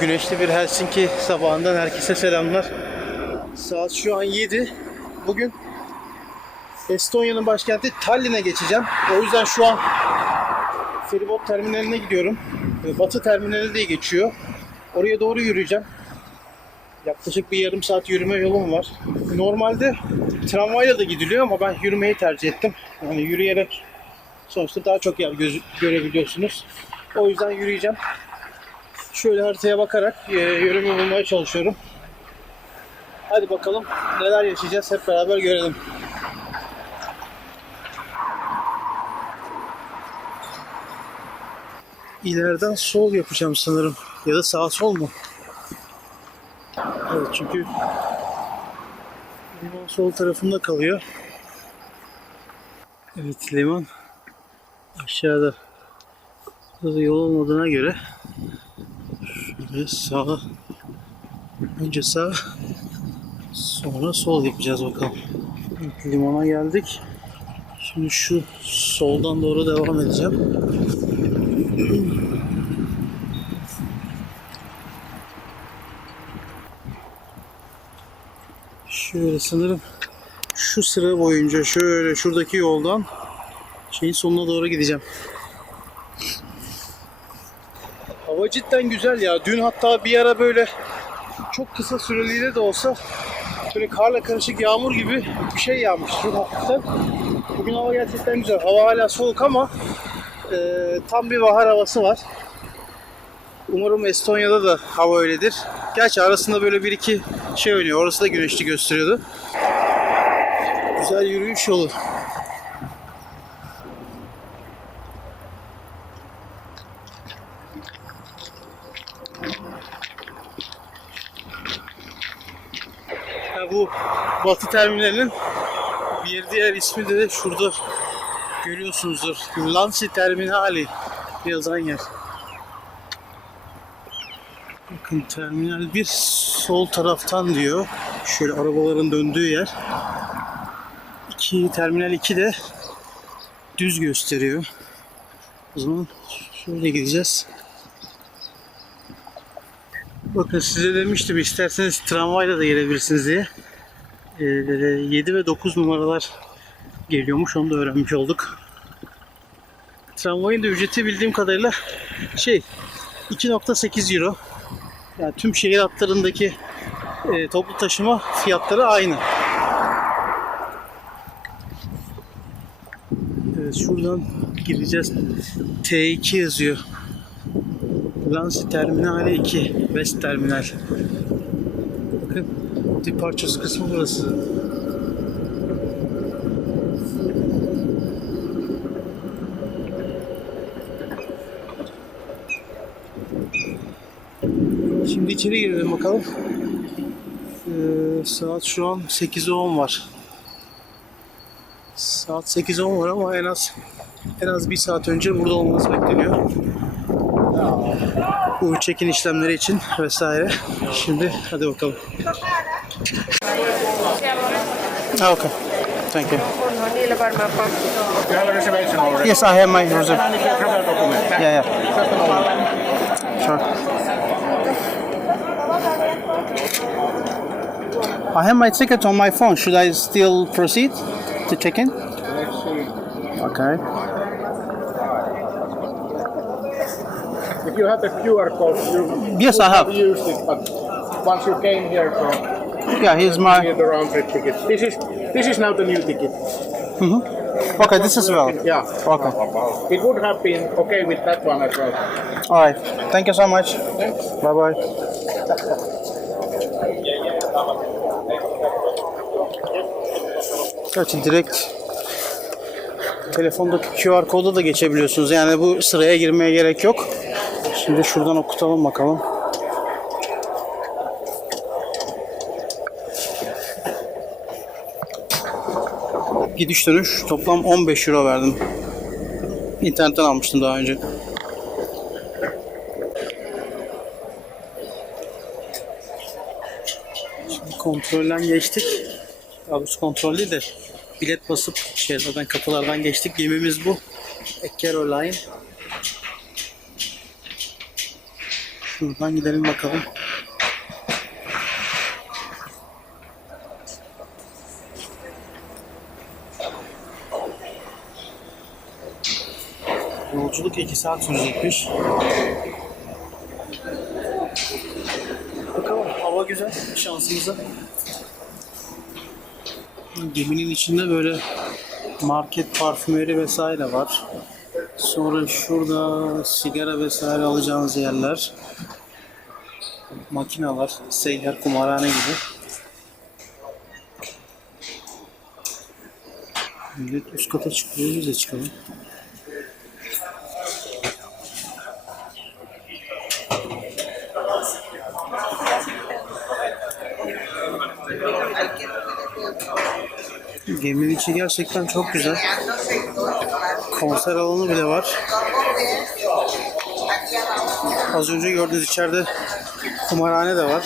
Güneşli bir Helsinki sabahından herkese selamlar. Saat şu an 7. Bugün Estonya'nın başkenti Tallinn'e geçeceğim. O yüzden şu an feribot terminaline gidiyorum. Batı terminali diye geçiyor. Oraya doğru yürüyeceğim. Yaklaşık bir yarım saat yürüme yolum var. Normalde tramvayla da gidiliyor ama ben yürümeyi tercih ettim. Yani yürüyerek sonuçta daha çok yer göz- görebiliyorsunuz. O yüzden yürüyeceğim. Şöyle haritaya bakarak e, yönümü bulmaya çalışıyorum. Hadi bakalım neler yaşayacağız hep beraber görelim. İleriden sol yapacağım sanırım. Ya da sağ sol mu? Evet çünkü liman sol tarafında kalıyor. Evet liman aşağıda. Burada yol olmadığına göre şöyle sağ önce sağ sonra sol yapacağız bakalım. Limana geldik. Şimdi şu soldan doğru devam edeceğim. Şöyle sanırım şu sıra boyunca şöyle şuradaki yoldan şeyin sonuna doğru gideceğim. Hava cidden güzel ya. Dün hatta bir ara böyle çok kısa süreliğine de olsa böyle karla karışık yağmur gibi bir şey yağmış çok hafiften. Bugün hava gerçekten güzel. Hava hala soğuk ama e, tam bir bahar havası var. Umarım Estonya'da da hava öyledir. Gerçi arasında böyle bir iki şey oynuyor. Orası da güneşli gösteriyordu. Güzel yürüyüş yolu. Ha, bu Batı Terminali'nin bir diğer ismi de şurada görüyorsunuzdur. Lansi Terminali yazan yer. Bakın terminal 1 sol taraftan diyor. Şöyle arabaların döndüğü yer. 2 terminal 2 de düz gösteriyor. O zaman şöyle gideceğiz. Bakın size demiştim isterseniz tramvayla da gelebilirsiniz diye. Ee, 7 ve 9 numaralar geliyormuş onu da öğrenmiş olduk. Tramvayın da ücreti bildiğim kadarıyla şey 2.8 euro. Yani tüm şehir hatlarındaki e, toplu taşıma fiyatları aynı. Evet şuradan gideceğiz. T2 yazıyor. Lansi Terminali 2. West Terminal. Bakın departures kısmı burası. Şimdi içeri girelim bakalım. Ee, saat şu an 8'e 10 var. Saat 8'e 10 var ama en az en az bir saat önce burada olması bekleniyor. Bu check-in işlemleri için vesaire. Şimdi hadi bakalım. Ah, okay. Thank you. Onhan niillä. You have a reservation already? Yes, I have my reserve. I need your travel document. Yeah, yeah. Just a moment. Sure. I have my ticket on my phone. Should I still proceed to check in? Okay. If you have the QR code, you Yes, I have. used it, but once you came here, so Yeah, here's my. get the round trip ticket. This is this is now the new ticket. Okay, this is well. Yeah. Okay. It would have been okay with that one as well. All right. Thank you so much. Thanks. Bye bye. Gerçi direkt telefondaki QR kodu da geçebiliyorsunuz. Yani bu sıraya girmeye gerek yok. Şimdi şuradan okutalım bakalım. Gidiş dönüş toplam 15 euro verdim. İnternetten almıştım daha önce. kontrolden geçtik. Kabus kontrol değil de bilet basıp şeylerden kapılardan geçtik. Gemimiz bu. Ekero Line. Şuradan gidelim bakalım. Yolculuk 2 saat sürecekmiş. Bakalım hava güzel şansımıza. Geminin içinde böyle market parfümeri vesaire var. Sonra şurada sigara vesaire alacağınız yerler. Makineler, seyyar kumarhane gibi. Millet üst kata çıkıyor, biz de çıkalım. Geminin içi gerçekten çok güzel. Konser alanı bile var. Az önce gördüğünüz içeride kumarhane de var.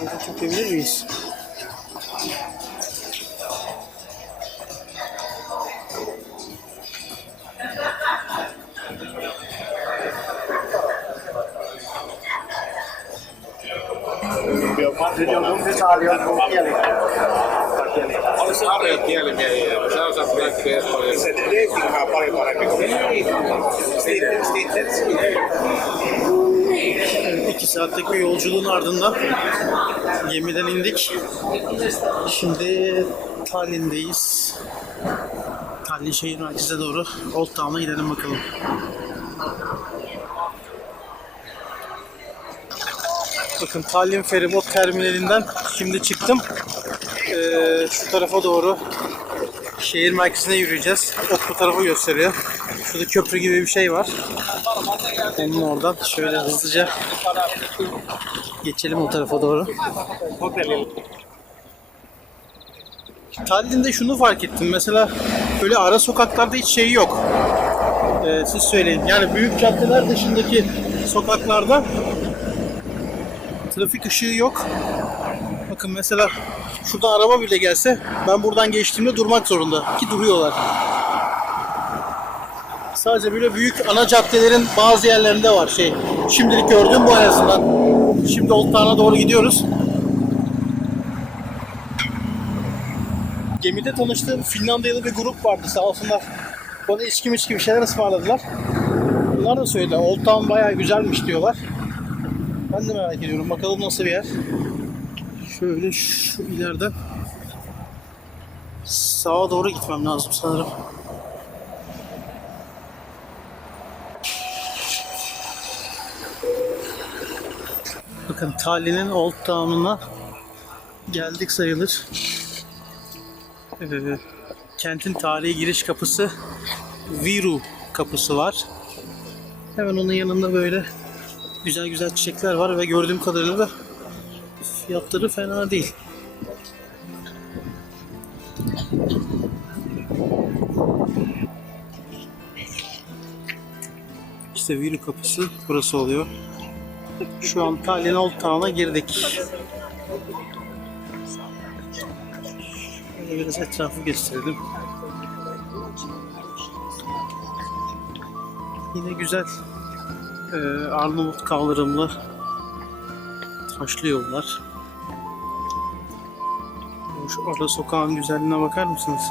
Burada çekebilir miyiz? Olisi arjot kielimiehiä, sä osaat kaikki espanjaa. Se dating on paljon parempi kuin. İki saatlik bir yolculuğun ardından gemiden indik. Şimdi Tallinn'deyiz. Tallinn şehir merkezine doğru Old Town'a gidelim bakalım. Bakın Tallinn feribot terminalinden şimdi çıktım. Ee, şu tarafa doğru şehir merkezine yürüyeceğiz. Ok bu tarafı gösteriyor. Şurada köprü gibi bir şey var. Onun oradan şöyle hızlıca geçelim o tarafa doğru. Tallinn'de şunu fark ettim. Mesela böyle ara sokaklarda hiç şey yok. Ee, siz söyleyin. Yani büyük caddeler dışındaki sokaklarda trafik ışığı yok. Bakın mesela şurada araba bile gelse ben buradan geçtiğimde durmak zorunda. Ki duruyorlar. Sadece böyle büyük ana caddelerin bazı yerlerinde var şey. Şimdilik gördüğüm bu en azından. Şimdi Old Town'a doğru gidiyoruz. Gemide tanıştığım Finlandiyalı bir grup vardı sağ olsunlar. Bana içki miçki bir şeyler ısmarladılar. Bunlar da söyledi. Old Town bayağı güzelmiş diyorlar. Ben de merak ediyorum. Bakalım nasıl bir yer. Şöyle şu ileriden sağa doğru gitmem lazım sanırım. Bakın Tallinn'in Old Town'una geldik sayılır. Ee, kentin tarihi giriş kapısı Viru kapısı var. Hemen onun yanında böyle güzel güzel çiçekler var ve gördüğüm kadarıyla da fiyatları fena değil. İşte Viru kapısı burası oluyor. Şu an Tallinn Old Town'a girdik. Şöyle biraz etrafı gösterelim. Yine güzel Arnavut kaldırımlı taşlı yollar. Şu ara sokağın güzelliğine bakar mısınız?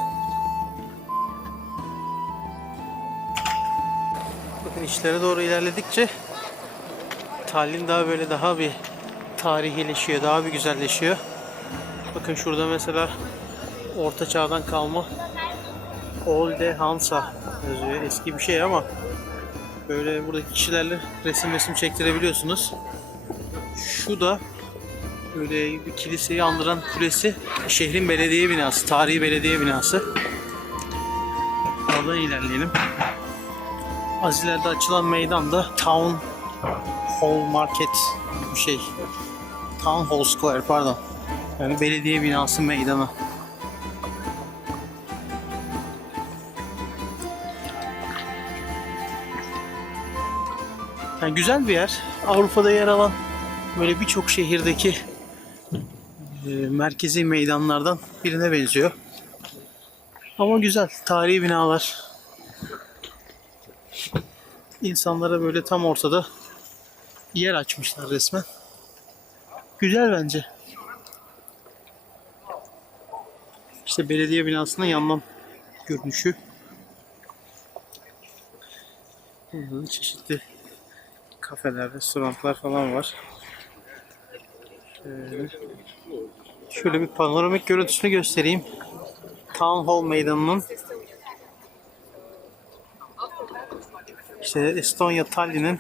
Bakın içlere doğru ilerledikçe Tallinn daha böyle daha bir tarihileşiyor, daha bir güzelleşiyor. Bakın şurada mesela Orta Çağ'dan kalma Olde Hansa yazıyor. Eski bir şey ama böyle buradaki kişilerle resim resim çektirebiliyorsunuz. Şu da böyle bir kiliseyi andıran kulesi şehrin belediye binası, tarihi belediye binası. Oradan ilerleyelim. Az ileride açılan meydanda Town Hall Market bir şey. Town Hall Square pardon. Yani belediye binası meydanı. Yani güzel bir yer. Avrupa'da yer alan böyle birçok şehirdeki e, merkezi meydanlardan birine benziyor. Ama güzel. Tarihi binalar. insanlara böyle tam ortada yer açmışlar resmen. Güzel bence. İşte belediye binasının yandan görünüşü. Çeşitli kafeler, restoranlar falan var. Şöyle, şöyle bir panoramik görüntüsünü göstereyim. Town Hall meydanının işte Estonya Tallinn'in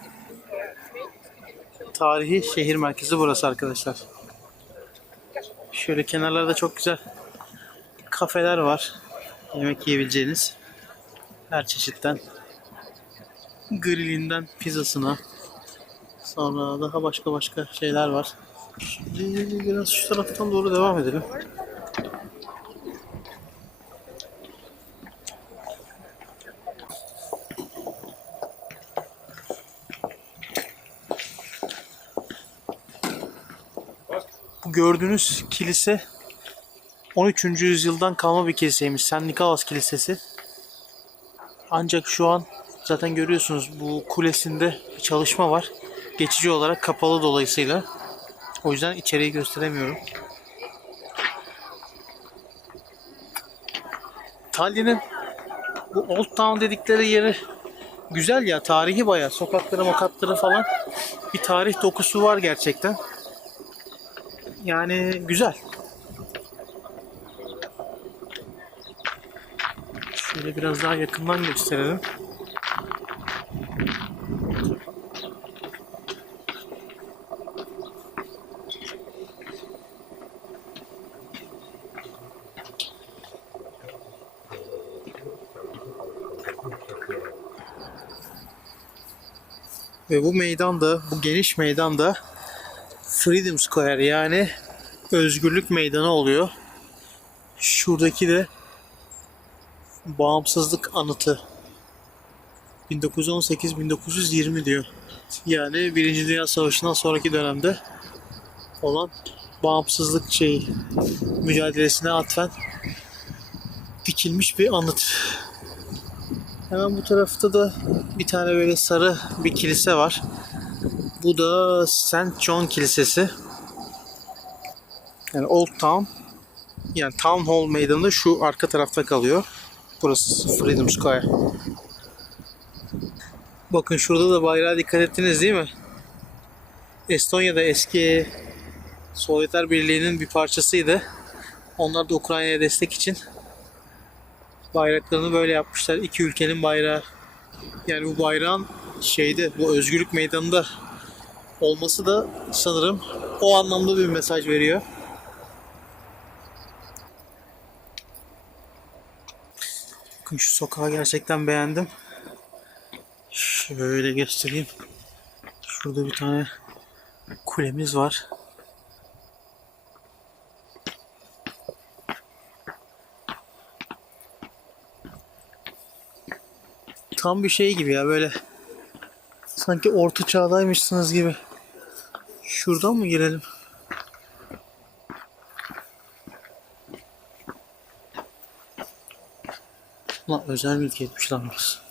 tarihi şehir merkezi burası arkadaşlar. Şöyle kenarlarda çok güzel kafeler var. Yemek yiyebileceğiniz her çeşitten grilinden pizzasına sonra daha başka başka şeyler var. Şimdi biraz şu taraftan doğru devam edelim. Bu gördüğünüz kilise 13. yüzyıldan kalma bir kiliseymiş. St. Nicholas Kilisesi. Ancak şu an zaten görüyorsunuz bu kulesinde bir çalışma var. Geçici olarak kapalı dolayısıyla. O yüzden içeriği gösteremiyorum. Tallinn'in bu Old Town dedikleri yeri güzel ya. Tarihi bayağı. Sokakları makatları falan. Bir tarih dokusu var gerçekten. Yani güzel. Şöyle biraz daha yakından gösterelim. Ve bu meydanda, bu geniş meydanda Freedom Square yani Özgürlük Meydanı oluyor. Şuradaki de bağımsızlık anıtı 1918-1920 diyor. Yani Birinci Dünya Savaşı'ndan sonraki dönemde olan bağımsızlık şeyi mücadelesine atfen dikilmiş bir anıt. Hemen bu tarafta da bir tane böyle sarı bir kilise var. Bu da St. John Kilisesi. Yani Old Town. Yani Town Hall meydanı şu arka tarafta kalıyor. Burası Freedom Square. Bakın şurada da bayrağa dikkat ettiniz değil mi? Estonya'da eski Sovyetler Birliği'nin bir parçasıydı. Onlar da Ukrayna'ya destek için bayraklarını böyle yapmışlar. İki ülkenin bayrağı. Yani bu bayrağın şeyde bu özgürlük meydanında olması da sanırım o anlamda bir mesaj veriyor. Bakın şu sokağı gerçekten beğendim. Şöyle göstereyim. Şurada bir tane kulemiz var. Tam bir şey gibi ya böyle. Sanki orta çağdaymışsınız gibi. Şuradan mı girelim? Lan özel mülkiyetmiş lan burası.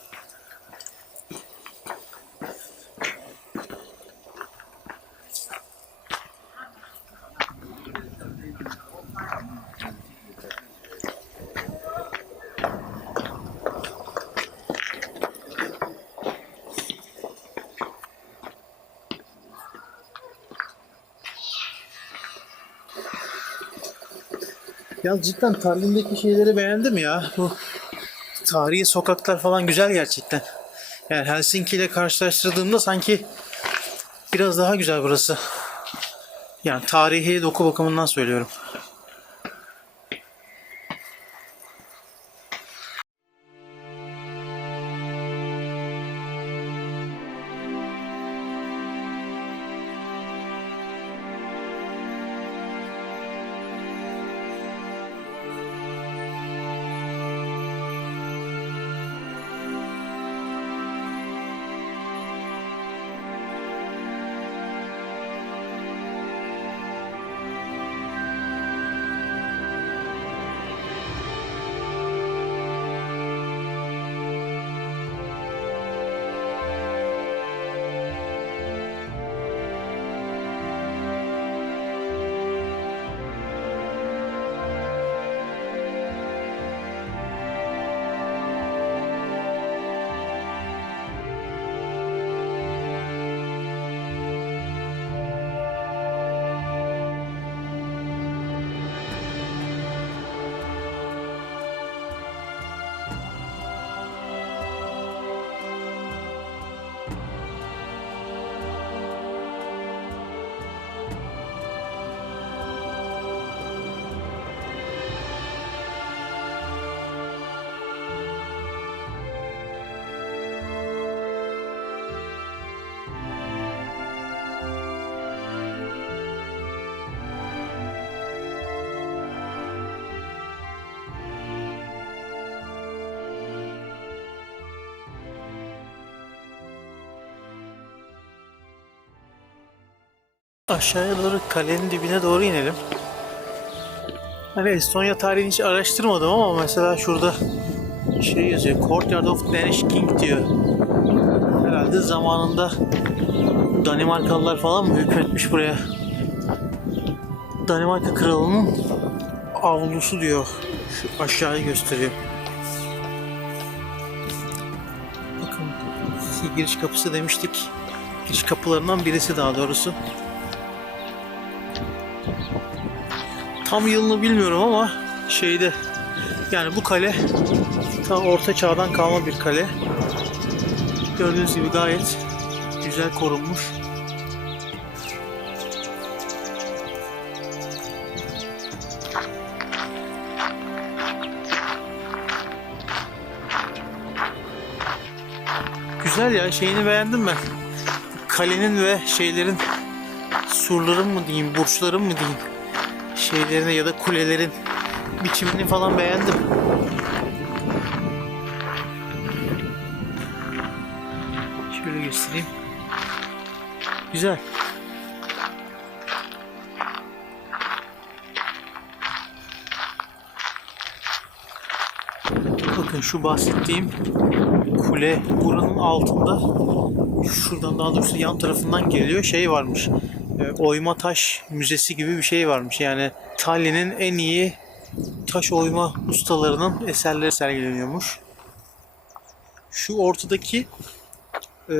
Cidden Tallinn'deki şeyleri beğendim ya. Bu tarihi sokaklar falan güzel gerçekten. Yani Helsinki ile karşılaştırdığımda sanki biraz daha güzel burası. Yani tarihi doku bakımından söylüyorum. Aşağıya doğru kalenin dibine doğru inelim. Hani Estonya tarihini hiç araştırmadım ama mesela şurada şey yazıyor. Courtyard of Danish King diyor. Herhalde zamanında Danimarkalılar falan mı hükmetmiş buraya? Danimarka kralının avlusu diyor. Şu aşağıyı gösteriyor. Bakın giriş kapısı demiştik. Giriş kapılarından birisi daha doğrusu. Tam yılını bilmiyorum ama şeyde yani bu kale ta orta çağdan kalma bir kale. Gördüğünüz gibi gayet güzel korunmuş. Güzel ya şeyini beğendim ben. Kalenin ve şeylerin surların mı diyeyim, burçların mı diyeyim şeylerini ya da kulelerin biçimini falan beğendim. Şöyle göstereyim. Güzel. Bakın şu bahsettiğim kule buranın altında şuradan daha doğrusu yan tarafından geliyor şey varmış. E, oyma taş müzesi gibi bir şey varmış. Yani Tallinn'in en iyi taş oyma ustalarının eserleri sergileniyormuş. Şu ortadaki e,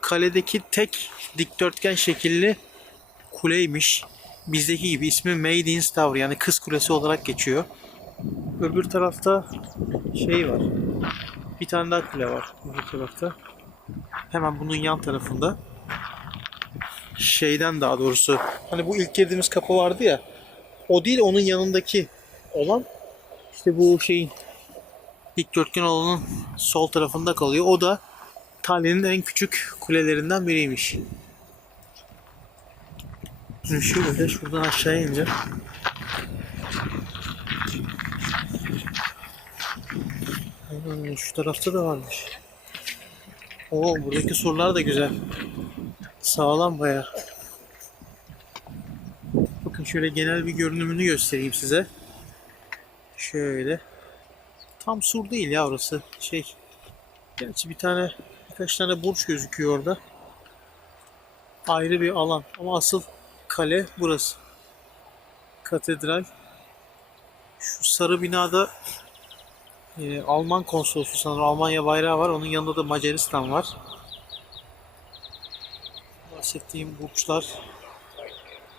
kaledeki tek dikdörtgen şekilli kuleymiş. Bizdeki gibi ismi Maiden's Tower yani kız kulesi olarak geçiyor. Öbür tarafta şey var. Bir tane daha kule var öbür tarafta. Hemen bunun yan tarafında. Şeyden daha doğrusu. Hani bu ilk girdiğimiz kapı vardı ya. O değil onun yanındaki olan işte bu şeyin dikdörtgen olanın sol tarafında kalıyor. O da Tallinn'in en küçük kulelerinden biriymiş. Şimdi şöyle şuradan aşağıya ineceğim. Şu tarafta da varmış. Oo buradaki surlar da güzel. Sağlam baya. Bakın şöyle genel bir görünümünü göstereyim size. Şöyle. Tam sur değil ya orası. Şey. Gerçi bir tane birkaç tane burç gözüküyor orada. Ayrı bir alan. Ama asıl kale burası. Katedral. Şu sarı binada e, Alman konsolosluğu sanırım Almanya bayrağı var. Onun yanında da Macaristan var. Bahsettiğim burçlar,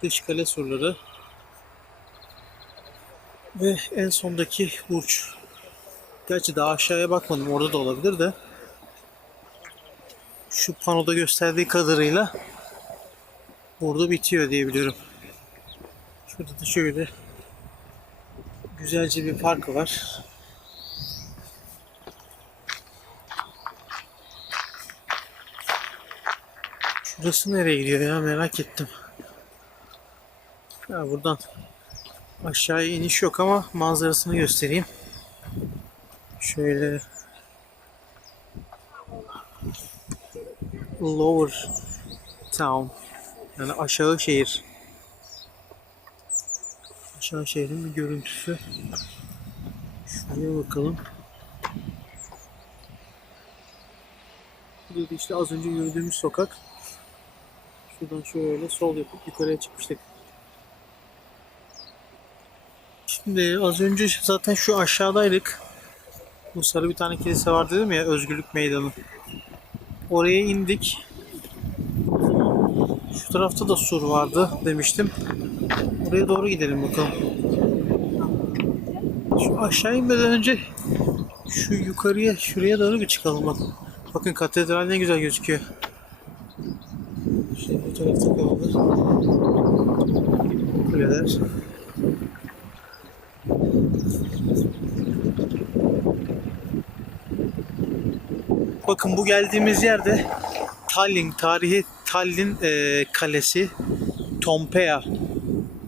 dış kale surları ve en sondaki burç. Gerçi daha aşağıya bakmadım. Orada da olabilir de. Şu panoda gösterdiği kadarıyla burada bitiyor diye biliyorum. Şurada da şöyle güzelce bir park var. Şurası nereye gidiyor ya merak ettim. Ya buradan aşağıya iniş yok ama manzarasını göstereyim. Şöyle Lower Town yani aşağı şehir. Aşağı şehrin bir görüntüsü. Şuraya bakalım. Burada da işte az önce yürüdüğümüz sokak. Şuradan şöyle sol yapıp yukarıya çıkmıştık. Şimdi az önce zaten şu aşağıdaydık. Bu sarı bir tane kilise var dedim ya Özgürlük Meydanı. Oraya indik. Şu tarafta da sur vardı demiştim. Oraya doğru gidelim bakalım. Şu aşağı inmeden önce şu yukarıya şuraya doğru bir çıkalım bak. Bakın katedral ne güzel gözüküyor. Şey bu tarafta kaldı. Kuleler. Bakın bu geldiğimiz yerde Tallinn tarihi Tallinn e, kalesi Tompea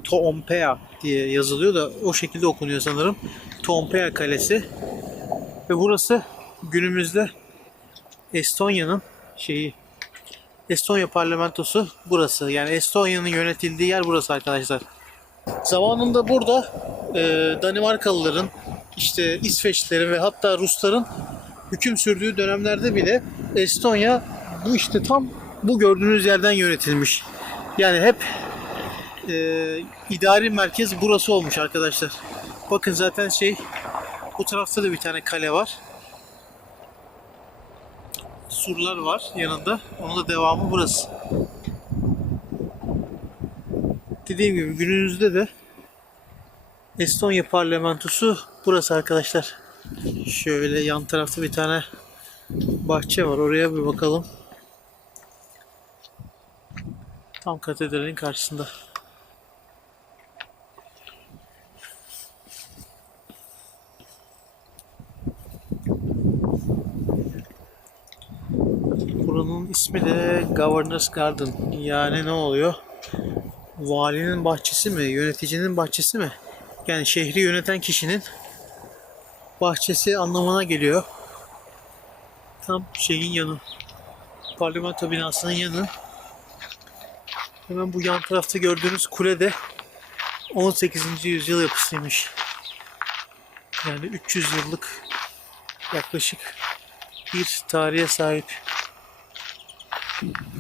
Toompea diye yazılıyor da o şekilde okunuyor sanırım. Toompea kalesi ve burası günümüzde Estonya'nın şeyi Estonya parlamentosu burası. Yani Estonya'nın yönetildiği yer burası arkadaşlar. Zamanında burada e, Danimarkalıların, işte İsveçlilerin ve hatta Rusların hüküm sürdüğü dönemlerde bile Estonya bu işte tam bu gördüğünüz yerden yönetilmiş. Yani hep e, idari merkez burası olmuş arkadaşlar. Bakın zaten şey bu tarafta da bir tane kale var. Surlar var yanında. Onun da devamı burası. Dediğim gibi günümüzde de Estonya parlamentosu burası arkadaşlar. Şöyle yan tarafta bir tane bahçe var. Oraya bir bakalım. Tam katedralin karşısında. Buranın ismi de Governor's Garden. Yani ne oluyor? Valinin bahçesi mi? Yöneticinin bahçesi mi? Yani şehri yöneten kişinin bahçesi anlamına geliyor. Tam şeyin yanı. Parlamento binasının yanı. Hemen bu yan tarafta gördüğünüz kule de 18. yüzyıl yapısıymış. Yani 300 yıllık yaklaşık bir tarihe sahip.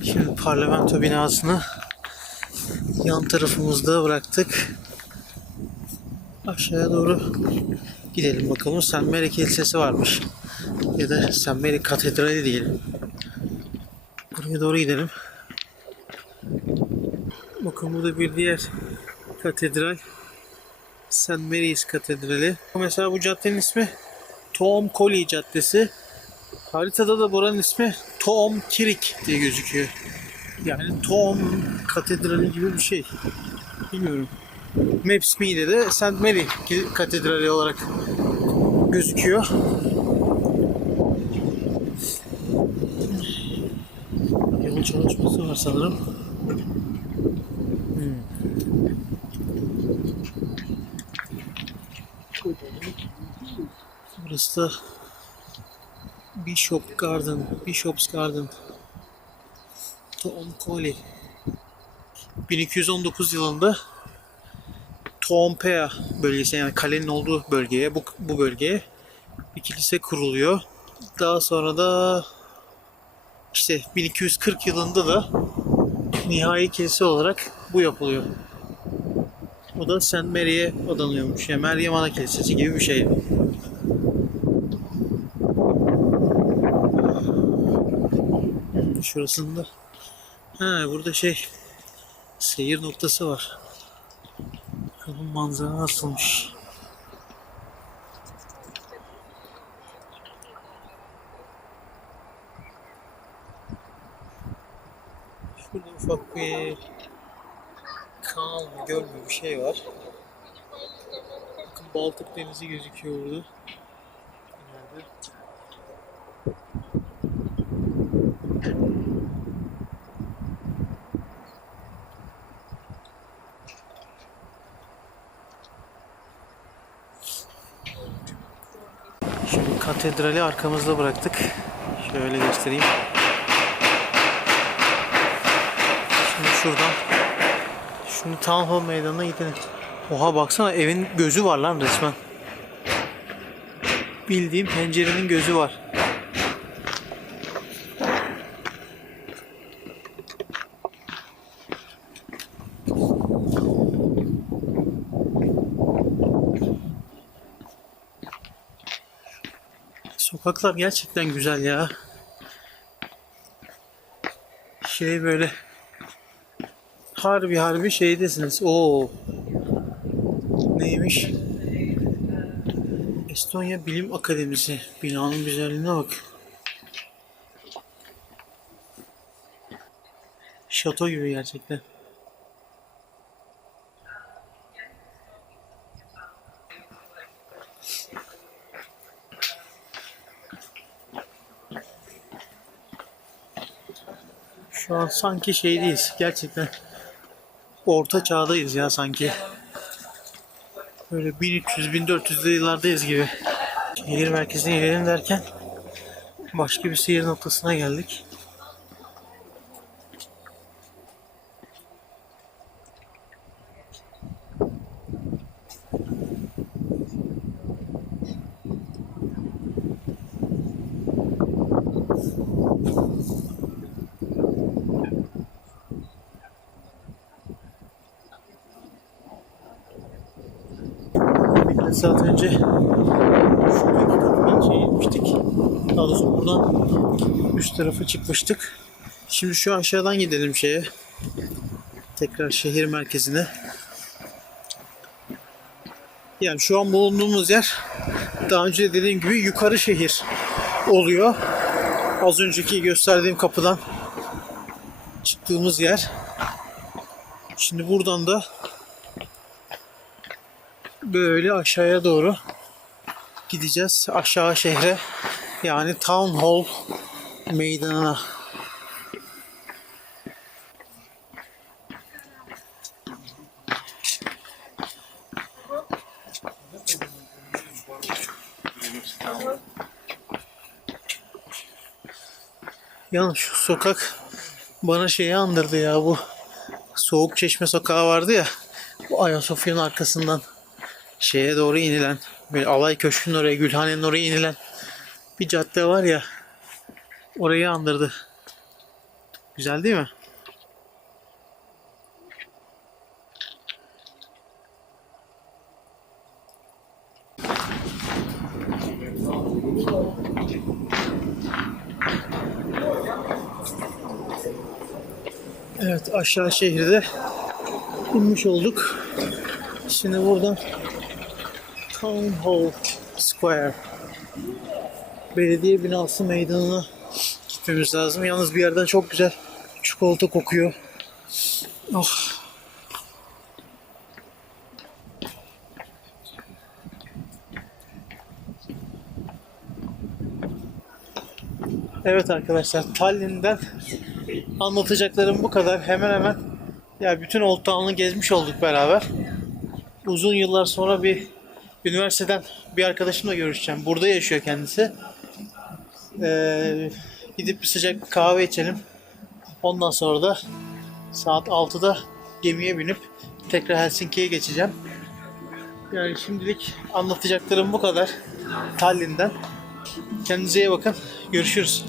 Şimdi parlamento binasını yan tarafımızda bıraktık. Aşağıya doğru gidelim bakalım. St. Mary Kilisesi varmış. Ya da St. Mary Katedrali diyelim. Buraya doğru gidelim. Bakın burada bir diğer katedral. St. Mary's Katedrali. Mesela bu caddenin ismi Tom Colley Caddesi. Haritada da buranın ismi Tom Kirik diye gözüküyor. Yani Tom Katedrali gibi bir şey. Bilmiyorum. Maps.me'de de St. Mary Katedrali olarak gözüküyor. Yol çalışması var sanırım. Hmm. Burası da Bishop Garden, Bishop's Garden. Tom Colley. 1219 yılında Toompea bölgesi yani kalenin olduğu bölgeye bu, bu bölgeye bir kilise kuruluyor. Daha sonra da işte 1240 yılında da nihai kilise olarak bu yapılıyor. O da St. Mary'e adanıyormuş. Yani Meryem Ana Kilisesi gibi bir şey. Şurasında Ha burada şey seyir noktası var. Bakalım manzara nasılmış. Şurada ufak bir kanal mı göl mü bir şey var. Bakın Baltık Denizi gözüküyor. İleride. Şimdi katedrali arkamızda bıraktık. Şöyle göstereyim. Şimdi şuradan Şimdi Town Hall meydanına gidelim. Oha baksana evin gözü var lan resmen. Bildiğim pencerenin gözü var. Sokaklar gerçekten güzel ya. Şey böyle harbi harbi şeydesiniz. Oo. Neymiş? Estonya Bilim Akademisi. Binanın güzelliğine bak. Şato gibi gerçekten. Şu an sanki şeydeyiz. Gerçekten orta çağdayız ya sanki. Böyle 1300-1400'lü yıllardayız gibi. Şehir merkezine inelim derken başka bir seyir noktasına geldik. Saat önce şuradaki kapıdan şey inmiştik. Daha doğrusu buradan üst tarafa çıkmıştık. Şimdi şu aşağıdan gidelim şeye. Tekrar şehir merkezine. Yani şu an bulunduğumuz yer daha önce de dediğim gibi yukarı şehir oluyor. Az önceki gösterdiğim kapıdan çıktığımız yer. Şimdi buradan da böyle aşağıya doğru gideceğiz. Aşağı şehre yani Town Hall meydanına. Yalnız şu sokak bana şeyi andırdı ya bu Soğuk Çeşme sokağı vardı ya bu Ayasofya'nın arkasından şeye doğru inilen böyle Alay Köşkü'nün oraya Gülhane'nin oraya inilen bir cadde var ya orayı andırdı. Güzel değil mi? Evet aşağı şehirde inmiş olduk. Şimdi buradan Town Hall Square belediye binası meydanına gitmemiz lazım. Yalnız bir yerden çok güzel çikolata kokuyor. Oh. Evet arkadaşlar Tallinn'den anlatacaklarım bu kadar. Hemen hemen ya bütün Old Town'u gezmiş olduk beraber. Uzun yıllar sonra bir üniversiteden bir arkadaşımla görüşeceğim. Burada yaşıyor kendisi. Ee, gidip bir sıcak bir kahve içelim. Ondan sonra da saat 6'da gemiye binip tekrar Helsinki'ye geçeceğim. Yani şimdilik anlatacaklarım bu kadar. Tallinn'den. Kendinize iyi bakın. Görüşürüz.